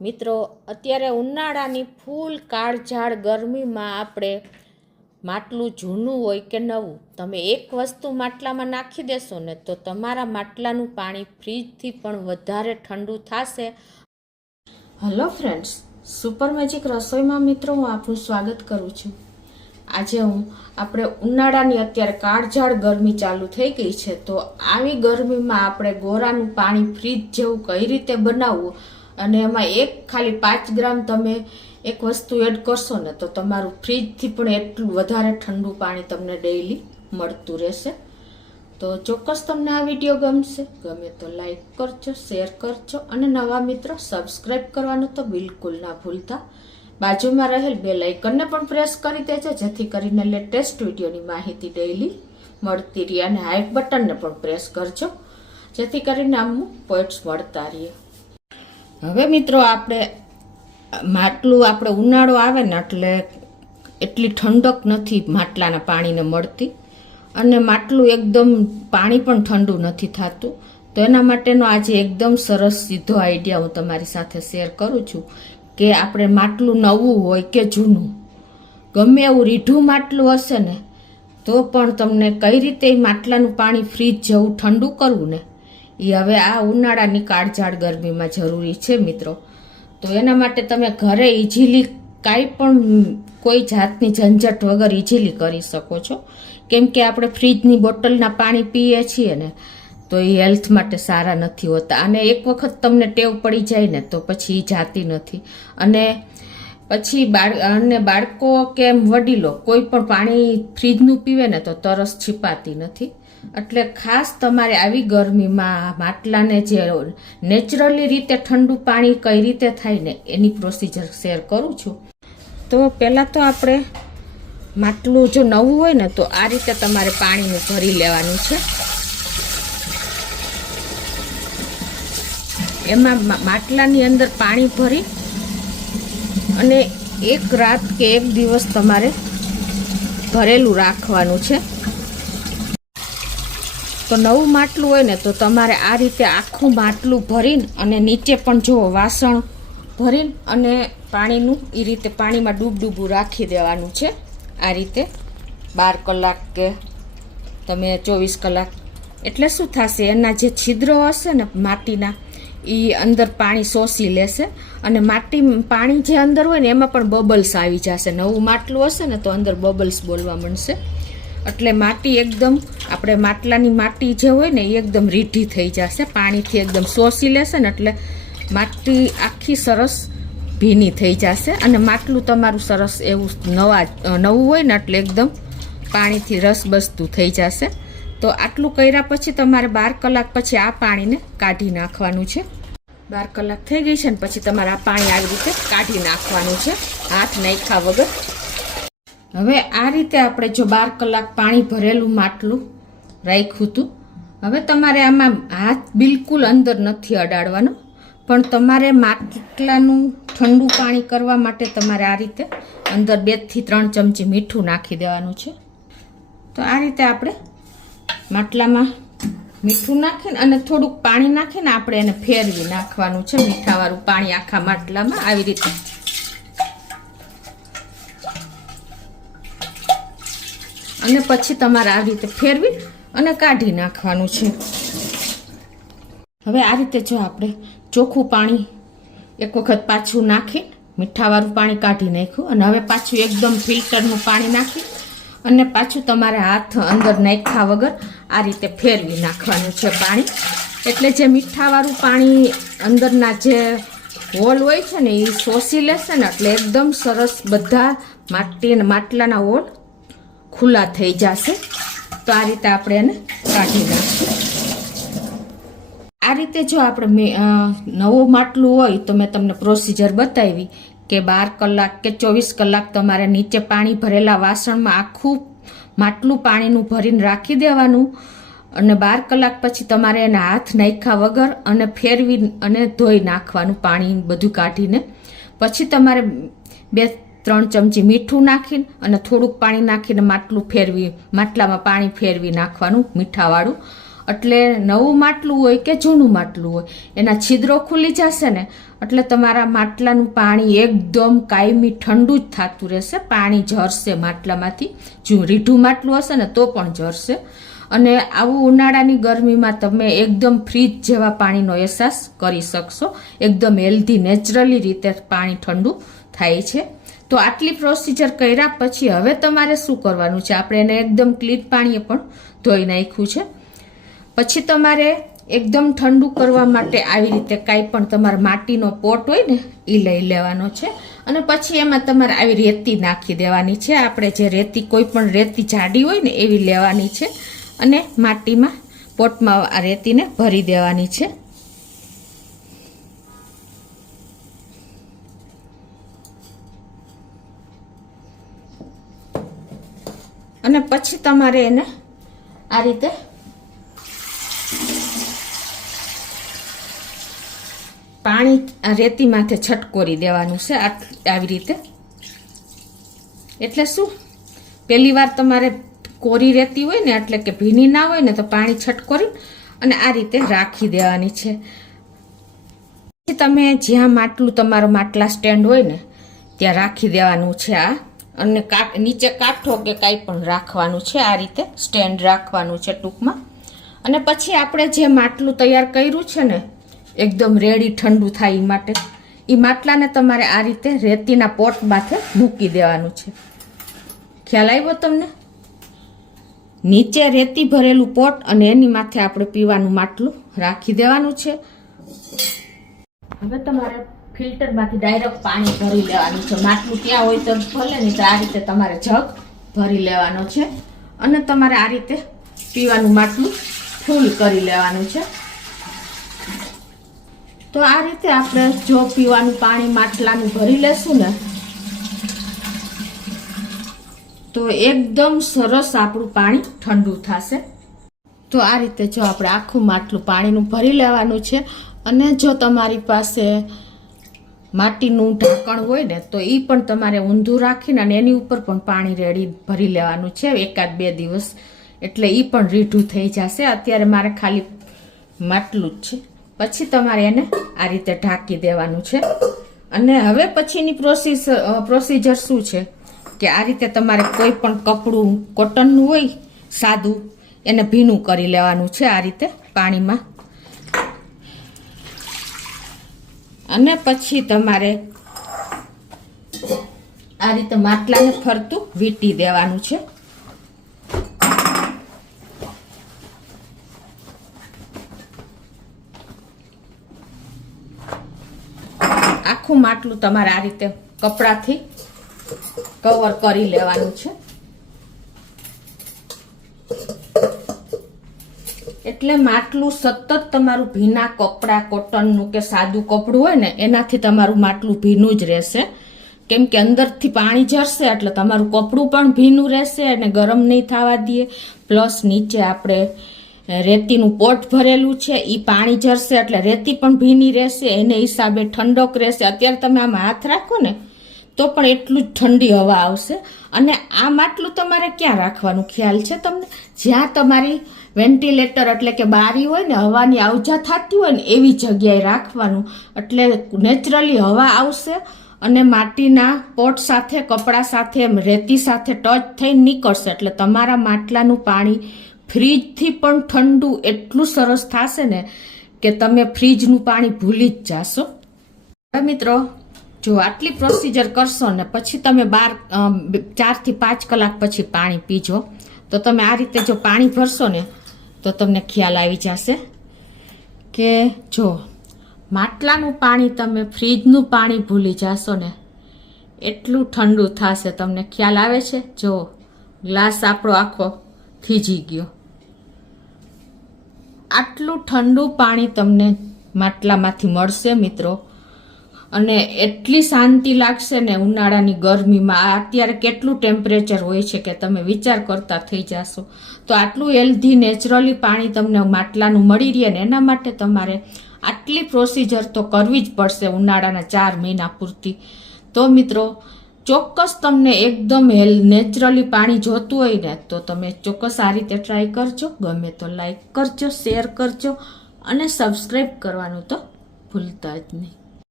મિત્રો, અત્યારે ઉનાળાની ફૂલ કાળઝાળ ગરમીમાં આપણે માટલું જૂનું હોય કે નવું, તમે એક વસ્તુ માટલામાં નાખી દેશો ને તો તમારા માટલાનું પાણી ફ્રીજથી પણ વધારે ઠંડુ થશે. હેલો ફ્રેન્ડ્સ, સુપર મેજિક રસોઈમાં મિત્રો હું આપનું સ્વાગત કરું છું. આજે આપણે ઉનાળાની અત્યારે કાળઝાળ ગરમી ચાલુ થઈ ગઈ છે, તો આવી ગરમીમાં આપણે ગોરાનું પાણી ફ્રીજ જેવું કઈ રીતે બનાવવું અને એમાં ખાલી 5 ગ્રામ તમે એક વસ્તુ એડ કરશો ને તો તમારું ફ્રીજથી પણ એટલું વધારે ઠંડુ પાણી તમને ડેઈલી મળતું રહેશે. તો ચોક્કસ તમને આ વિડીયો ગમશે. ગમે તો લાઈક કરજો, શેર કરજો અને નવા મિત્રો સબસ્ક્રાઈબ કરવાનું તો બિલકુલ ના ભૂલતા. બાજુમાં રહેલ બેલ આઇકનને પણ પ્રેસ કરી દેજો, જેથી કરીને લેટેસ્ટ વિડીયોની માહિતી ડેઈલી મળતી રહે. અને હાઈપ બટનને પણ પ્રેસ કરજો, જેથી કરીને આમનું પોઈન્ટ્સ મળતા રહીએ. હવે મિત્રો, આપણે ઉનાળો આવે ને એટલે એટલી ઠંડક નથી માટલાના પાણીને મળતી, અને માટલું એકદમ પાણી પણ ઠંડુ નથી થતું. તો એના માટેનો આજે એકદમ સરસ સીધો આઈડિયા હું તમારી સાથે શેર કરું છું કે આપણે માટલું નવું હોય કે જૂનું, ગમે એવું રીઢું માટલું હશે ને તો પણ તમને કઈ રીતે માટલાનું પાણી ફ્રીજ જેવું ઠંડુ કરવું ને એ હવે આ ઉનાળાની કાળઝાળ ગરમીમાં જરૂરી છે મિત્રો. તો એના માટે તમે ઘરે ઇઝીલી કાંઈ પણ કોઈ જાતની ઝંઝટ વગર ઇઝીલી કરી શકો છો. કેમ કે આપણે ફ્રીજની બોટલના પાણી પીએ છીએ ને તો એ હેલ્થ માટે સારા નથી હોતા, અને એક વખત તમને ટેવ પડી જાય ને તો પછી એ જાતી નથી. અને પછી બાળકો કે વડીલો કોઈ પણ પાણી ફ્રીજનું પીવે ને તો તરસ છીપાતી નથી. એટલે ખાસ તમારે આવી ગરમીમાં માટલાને જે નેચરલી રીતે ઠંડુ પાણી કઈ રીતે થાય ને એની પ્રોસિજર શેર કરું છું. તો પહેલાં તો આપણે માટલું જો નવું હોય ને તો આ રીતે તમારે પાણીનું ભરી લેવાનું છે. એમાં માટલાની અંદર પાણી ભરી અને એક રાત કે એક દિવસ તમારે ભરેલું રાખવાનું છે. તો નવું માટલું હોય ને તો તમારે આ રીતે આખું માટલું ભરીને અને નીચે પણ જો વાસણ ભરીને અને પાણીનું એ રીતે પાણીમાં ડૂબડૂબું રાખી દેવાનું છે. આ રીતે 12 કલાક કે તમે 24 કલાક. એટલે શું થશે, એના જે છિદ્રો હશે ને માટીના એ અંદર પાણી શોષી લેશે, અને પાણી જે અંદર હોય ને એમાં પણ બબલ્સ આવી જશે. નવું માટલું હશે ને તો અંદર બબલ્સ બોલવા માંડશે. એટલે માટી એકદમ આપણે માટલાની માટી જે હોય ને એ એકદમ રીઢી થઈ જશે, પાણીથી એકદમ શોષી લેશે ને એટલે માટી આખી સરસ ભીની થઈ જશે. અને માટલું તમારું સરસ એવું નવું હોય ને એટલે એકદમ પાણીથી રસબસતું થઈ જશે. તો આટલું કર્યા પછી તમારે 12 કલાક પછી આ પાણીને કાઢી નાખવાનું છે. 12 કલાક થઈ ગઈ છે ને પછી તમારે આ પાણી આવી રીતે કાઢી નાખવાનું છે, હાથ નાખ્યા વગર. હવે આ રીતે આપણે જો 12 કલાક પાણી ભરેલું માટલું રાખ્યું હતું. હવે તમારે આમાં હાથ બિલકુલ અંદર નથી અડાડવાનો, પણ તમારે માટલાનું ઠંડુ પાણી કરવા માટે તમારે આ રીતે અંદર 2 થી 3 ચમચી મીઠું નાખી દેવાનું છે. તો આ રીતે આપણે માટલામાં મીઠું નાખીને અને થોડુંક પાણી નાખીને આપણે એને ફેરવી નાખવાનું છે, મીઠાવાળું પાણી આખા માટલામાં આવી રીતે. અને પછી તમારે આવી રીતે ફેરવી અને કાઢી નાખવાનું છે. હવે આ રીતે જો આપણે ચોખ્ખું પાણી એક વખત પાછું નાખી મીઠાવાળું પાણી કાઢી નાખ્યું, અને હવે પાછું એકદમ ફિલ્ટરનું પાણી નાખી અને પાછું તમારે હાથ અંદર નાખ્યા વગર આ રીતે ફેરવી નાખવાનું છે પાણી. એટલે જે મીઠાવાળું પાણી અંદરના જે હોલ હોય છે ને એ શોષી લેશે ને એટલે એકદમ સરસ બધા માટલાના હોલ ખુલ્લા થઈ જશે. તો આ રીતે આપણે એને કાઢી નાખીએ. આ રીતે જો આપણે નવું માટલું હોય તો મેં તમને પ્રોસિજર બતાવી કે 12 કલાક કે 24 કલાક તમારે નીચે પાણી ભરેલા વાસણમાં આખું માટલું પાણીનું ભરીને રાખી દેવાનું, અને 12 કલાક પછી તમારે એને હાથ નાખ્યા વગર અને ફેરવી અને ધોઈ નાખવાનું પાણી બધું કાઢીને. પછી તમારે 2-3 ચમચી મીઠું નાખીને અને થોડુંક પાણી નાખીને માટલામાં પાણી ફેરવી નાખવાનું મીઠાવાળું, એટલે નવું માટલું હોય કે જૂનું માટલું હોય એના છિદ્રો ખુલી જશે ને એટલે તમારા માટલાનું પાણી એકદમ કાયમી ઠંડુ જ થતું રહેશે, પાણી ઝરશે માટલામાંથી. જો રીઢું માટલું હશે ને તો પણ ઝરશે. અને આવું ઉનાળાની ગરમીમાં તમે એકદમ ફ્રીજ જેવા પાણીનો અહેસાસ કરી શકશો. એકદમ હેલ્ધી નેચરલી રીતે પાણી ઠંડુ થાય છે. તો આટલી પ્રોસિજર કર્યા પછી હવે તમારે શું કરવાનું છે, આપણે એને એકદમ ક્લીન પાણીએ પણ ધોઈ નાખ્યું છે. પછી તમારે એકદમ ઠંડુ કરવા માટે આવી રીતે કાંઈ પણ તમારા માટીનો પોટ હોય ને એ લઈ લેવાનો છે. અને પછી એમાં તમારે આવી રેતી નાખી દેવાની છે. આપણે જે રેતી કોઈ પણ રેતી જાડી હોય ને એવી લેવાની છે અને માટીમાં પોટમાં આ રેતીને ભરી દેવાની છે. અને પછી તમારે એને આ રીતે પાણી રેતી માથે છટકોરી દેવાનું છે આવી રીતે. એટલે શું, પહેલી વાર તમારે કોરી રેતી હોય ને એટલે કે ભીની ના હોય ને તો પાણી છટકોરી અને આ રીતે રાખી દેવાની છે. તમે જ્યાં માટલું તમારો માટલા સ્ટેન્ડ હોય ને ત્યાં રાખી દેવાનું છે આ. અને નીચે કાંઠો કે કાંઈ પણ રાખવાનું છે, આ રીતે સ્ટેન્ડ રાખવાનું છે ટૂંકમાં. અને પછી આપણે જે માટલું તૈયાર કર્યું છે ને એકદમ રેડી ઠંડુ થાય એ માટે એ માટલાને તમારે આ રીતે રેતીના પોટ માથે મૂકી દેવાનું છે. ખ્યાલ આવ્યો તમને? નીચે રેતી ભરેલું પોટ અને એની માથે આપણે પીવાનું માટલું રાખી દેવાનું છે. હવે તમારે ફિલ્ટરમાંથી ડાયરેક્ટ પાણી ભરી લેવાનું છે. માટલું ત્યાં હોય તો ભલે નહીં તો આ રીતે તમારે જગ ભરી લેવાનો છે અને તમારે આ રીતે પીવાનું માટલું ફૂલ કરી લેવાનું છે. તો આ રીતે આપણે જો પીવાનું પાણી માટલાનું ભરી લેશું ને તો એકદમ સરસ આપણું પાણી ઠંડુ થશે. તો આ રીતે જો આપણે આખું માટલું પાણીનું ભરી લેવાનું છે. અને જો તમારી પાસે માટીનું ઢાંકણ હોય ને તો એ પણ તમારે ઊંધું રાખીને અને એની ઉપર પણ પાણી રેડી ભરી લેવાનું છે 1-2 દિવસ, એટલે એ પણ રીઢું થઈ જશે. અત્યારે મારે ખાલી માટલું જ છે. પછી તમારે એને આ રીતે ઢાંકી દેવાનું છે. અને હવે પછીની પ્રોસિજર શું છે કે આ રીતે તમારે કોઈ પણ કપડું કોટનનું હોય સાદું એને ભીનું કરી લેવાનું છે આ રીતે પાણીમાં. અને પછી તમારે આ રીતે માટલાને ફરતું વીંટી દેવાનું છે. આખું માટલું તમારે આ રીતે કપડાથી કવર કરી લેવાનું છે. એટલે માટલું સતત તમારું ભીના કપડા કોટનનું કે સાદું કપડું હોય ને એનાથી તમારું માટલું ભીનું જ રહેશે. કેમ કે અંદરથી પાણી ઝરશે એટલે તમારું કપડું પણ ભીનું રહેશે અને ગરમ નહીં થવા દઈએ. પ્લસ નીચે આપણે રેતીનું પોટ ભરેલું છે એ પાણી ઝરશે એટલે રેતી પણ ભીની રહેશે, એને હિસાબે ઠંડક રહેશે. અત્યારે તમે આમાં હાથ રાખો ને તો પણ એટલું જ ઠંડી હવા આવશે. અને આ માટલું તમારે ક્યાં રાખવાનું ખ્યાલ છે તમને? જ્યાં તમારી વેન્ટિલેટર એટલે કે બારી હોય ને હવાની આવજા થતી હોય ને એવી જગ્યાએ રાખવાનું. એટલે નેચરલી હવા આવશે અને માટીના પોટ સાથે કપડા સાથે રેતી સાથે ટચ થઈને નીકળશે. એટલે તમારા માટલાનું પાણી ફ્રીજથી પણ ઠંડુ એટલું સરસ થશે ને કે તમે ફ્રીજનું પાણી ભૂલી જ જાશો. હવે મિત્રો જો આટલી પ્રોસિજર કરશો ને પછી તમે 4 થી 5 કલાક પછી પાણી પીજો તો તમે આ રીતે જો પાણી ભરશો ને તો તમને ખ્યાલ આવી જશે કે જો માટલાનું પાણી તમે ફ્રીજનું પાણી ભૂલી જશો ને એટલું ઠંડુ થશે. તમને ખ્યાલ આવે છે? જો ગ્લાસ આપણો આખો થીજી ગયો. આટલું ઠંડુ પાણી તમને માટલામાંથી મળશે મિત્રો. અને એટલી શાંતિ લાગશે ને ઉનાળાની ગરમીમાં. અત્યારે કેટલું ટેમ્પરેચર હોય છે કે તમે વિચાર કરતા થઈ જશો. તો આટલું હેલ્ધી નેચરલી પાણી તમને માટલાનું મળી રહે ને એના માટે તમારે આટલી પ્રોસિજર તો કરવી જ પડશે ઉનાળાના 4 મહિના પૂરતી. તો મિત્રો ચોક્કસ તમને એકદમ નેચરલી પાણી જોતું હોય ને તો તમે ચોક્કસ આ રીતે ટ્રાય કરજો. ગમે તો લાઈક કરજો, શેર કરજો અને સબસ્ક્રાઈબ કરવાનું તો ભૂલતા જ નહીં.